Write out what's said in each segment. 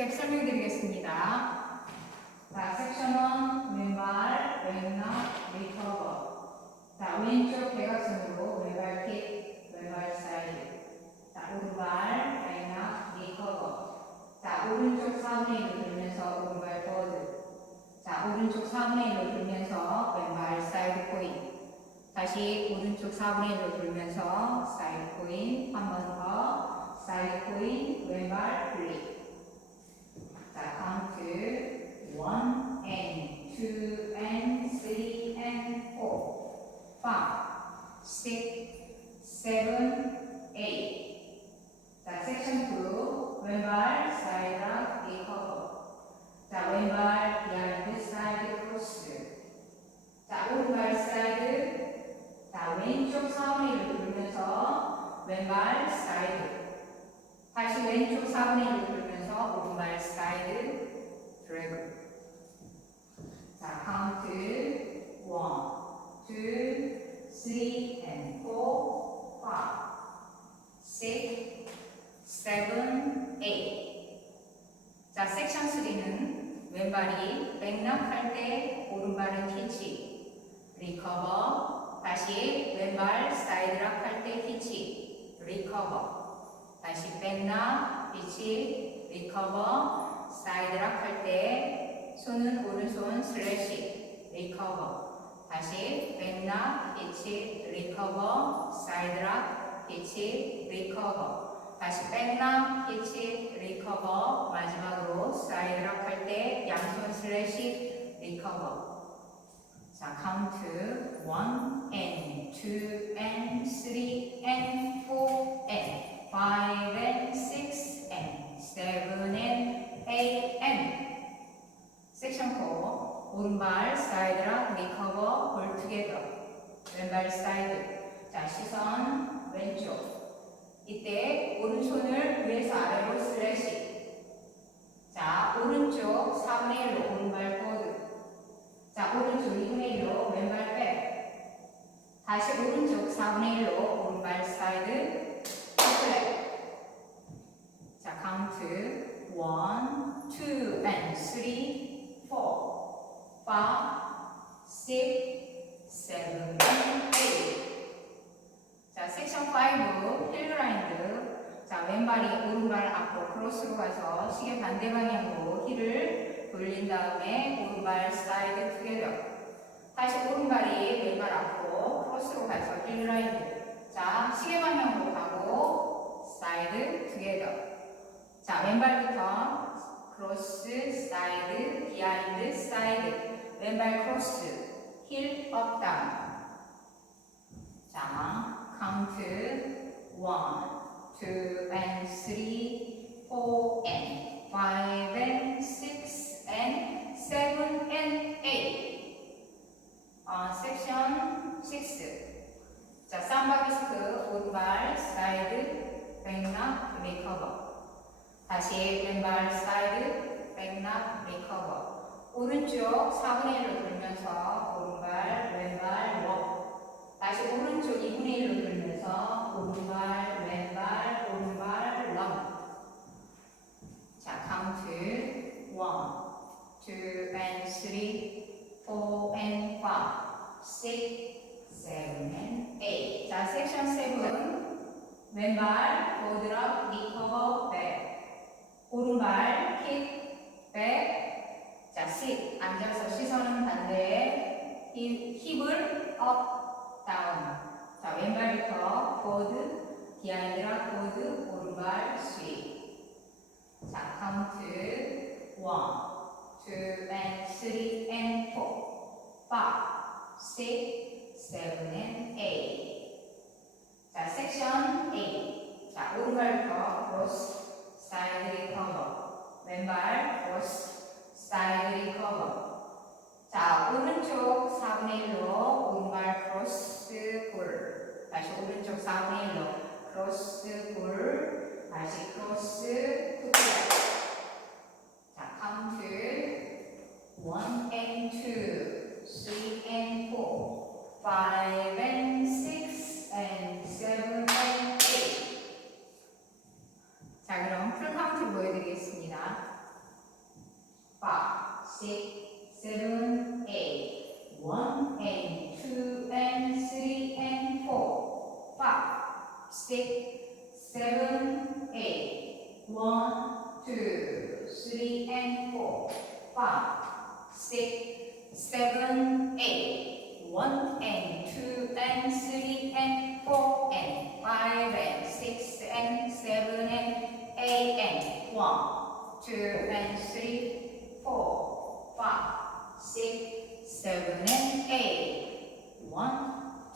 스텝 설명드리겠습니다. 자, 섹션 1 왼발, 왼납, 리커버. 자, 왼쪽 대각선으로 왼발 킥, 왼발 사이드. 자, 오른발, 라인납, 리커버. 자, 오른쪽 4분의 1로 돌면서 오른발 버드. 자, 오른쪽 4분의 1로 돌면서 왼발 사이드 코인. 다시 오른쪽 4분의 1로 돌면서 사이드 코인. 한 번 더 사이드 코인, 왼발 플립. 자, 카운트 1 and 2 and 3 and 4, 5, 6, 7, 8. 자, 섹션 2 왼발 사이드 업 리커버. 자, 왼발 비하인드 사이드 크로스. 자, 오른발 사이드. 자, 왼쪽 4분의 1로 돌면서 왼발 사이드. 다시 왼쪽 4분의 1로 돌면서 오른발 사이드 드래그. 자, 카운트 1, 2, 3 and 4, 5, 6, 7, 8. 자, 섹션 3는 왼발이 백락할 때 오른발은 히치, 리커버. 다시 왼발 사이드락 할 때 히치, 리커버. 다시 백락, 히치, 리커버. 사이드락 할 때 손은 오른손 슬래시, 리커버. 다시 백락, 히치, 리커버. 사이드락, 히치, 리커버. 다시 백락, 히치, 리커버. 마지막으로 사이드락 할 때 양손 슬래시, 리커버. 자, 카운트 1 and 2 and 3 and 4 and 5 and 6 and 7 and 8 and 섹션 4 오른발 사이드락 리커버 볼 투게더. 왼발 사이드. 자, 시선 왼쪽. 이때 오른손을 위에서 아래로 슬래시. 자, 오른쪽 4분의 1로 오른발 포드. 자, 오른쪽 2분의 1로 왼발 백. 다시 오른쪽 4분의 1로 오른발 사이드 플랫. 자, 카운트 1, 2 and 3, 4, 5, 6, 7, 8. 자, 섹션 5 힐그라인드. 자, 왼발이 오른발 앞으로 크로스로 가서 시계 반대 방향으로 힐을 돌린 다음에 오른발 사이드 투게더. 다시 오른발이 왼발 앞으로 크로스로 가서 힐그라인드. 자, 시계 방향으로 가고 사이드 투게더. 자, 왼발부터 크로스, 사이드, 비하인드, 사이드. 왼발 크로스, 힐, 업, 다운. 자, 카운트 1, 2 and 3, 4 and 5 and 6 and 7 and 8. 섹션 6. 자, 삼바스텝 오른발 사이드 백락 리커버. 다시 왼발 사이드 백락 리커버. 오른쪽 4분의 1로 돌면서 오른발 왼발 워. 다시 오른쪽 2분의 1로 돌면서 오른발 왼발 오른발 럼. 자, 카운트 1, 2 and 3, 4 and 5, 6, 7 and 8. 자, 섹션 7 왼발 보드랍 리커버 백. 오른발 킥 백. 자, sit 앉아서 시선은 반대에 힙을 업 다운. 자, 왼발부터 보드 비하인드락 보드 오른발 스윗. 자, 카운트 1, 2 and 3 and 4, 5, 6, 7 and 8. 자, 섹션 8. 자, 오른발부터 크로스 사이드 리커버. 왼발 크로스 사이드 리커버. 자, 오른쪽 4분의 1로 오른발 크로스 볼. 다시 오른쪽 4분의 1로 크로스 볼. 다시 크로스 굿. 자, 카운트 1 and 2, 3 and 4, 5 and 6 and 7 and 8. 자, 그럼 풀 카운트 보여드리겠습니다. 2, 3 and 4, 5, 6, 7, 8, 1 and 2 and 3 and 4 and 5 and 6 and 7 and 8 and 1, 2 and 3, 4, 5, 6, 7 and 8, 1,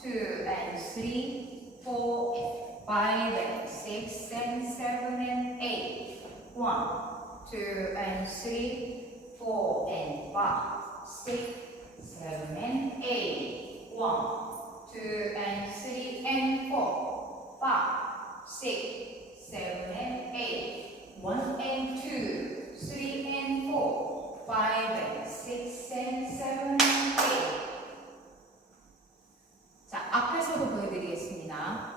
2 and 3, 4 and 5 and 6 and 7 and 8, 1, 2 and 3, 4 and 5, 6, 7 and 8, 1, 2 and 3 and 4, 5, 6, 7 and 8, 1 and 2, 3 and 4, 5 and 6 and 7 and 8. 자, 앞에서도 보여드리겠습니다.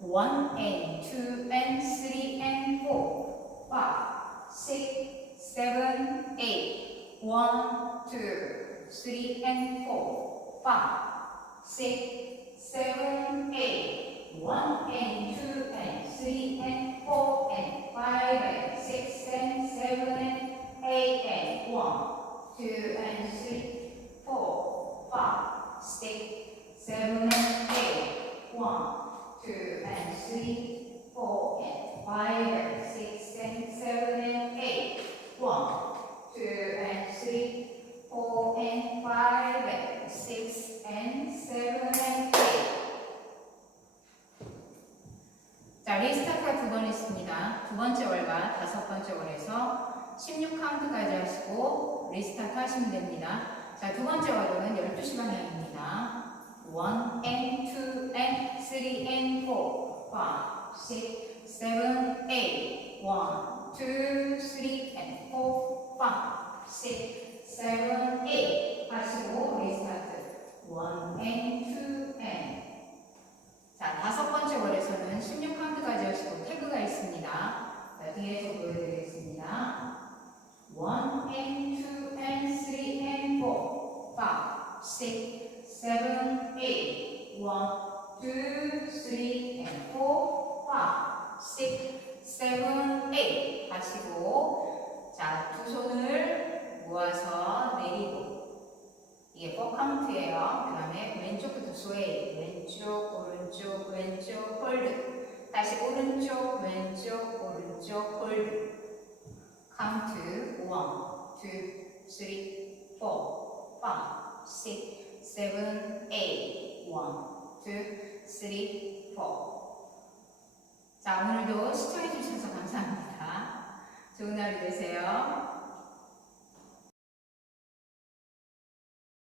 1 and 2 and 3 and 4, 5, 6, 7, 8, 1, 2, 3 and 4, 5, 6, 7, 8, 1 and 2 and 3 and 4 and 5 and 6 and 7 and 8 and 1, 2 and 3, 4, 5, 6, 7 and 8, 1, 2 and 3, 4 and 5 and 6 and 7 and 8, 1, 2 and 3, 4 and 5 and 6 and 7 and 8. 자, 리스타트가 두 번 있습니다. 두 번째 월과 다섯 번째 월에서 16카운트까지 하시고 리스타트 하시면 됩니다. 자, 두 번째 월은 12시 방향입니다. 1 and 2 and 3 and 4, 5, 6, 7, 8, 1, 2, 3 and 4, 5, 6, 7, 8 하시고 리스타트 1 and 2 and. 자, 다섯 번째 월에서는 16카운트까지 하시고 태그가 있습니다. 자, 뒤에서 보여드리겠습니다. 1 and 2 and 3 and 4, 5, 6, 7, 8, 1, 2, 3 and 4, 5, 6, 7, 8 하시고 자, 두 손을 모아서 내리고 이게 4카운트예요. 그 다음에 왼쪽부터 스웨이 왼쪽 오른쪽 왼쪽 홀드 다시 오른쪽 왼쪽 오른쪽 홀드 카운트 1, 2, 3, 4, 5, 6, 7, 8, 1, 2, 3, 4. 자, 오늘도 시청해주셔서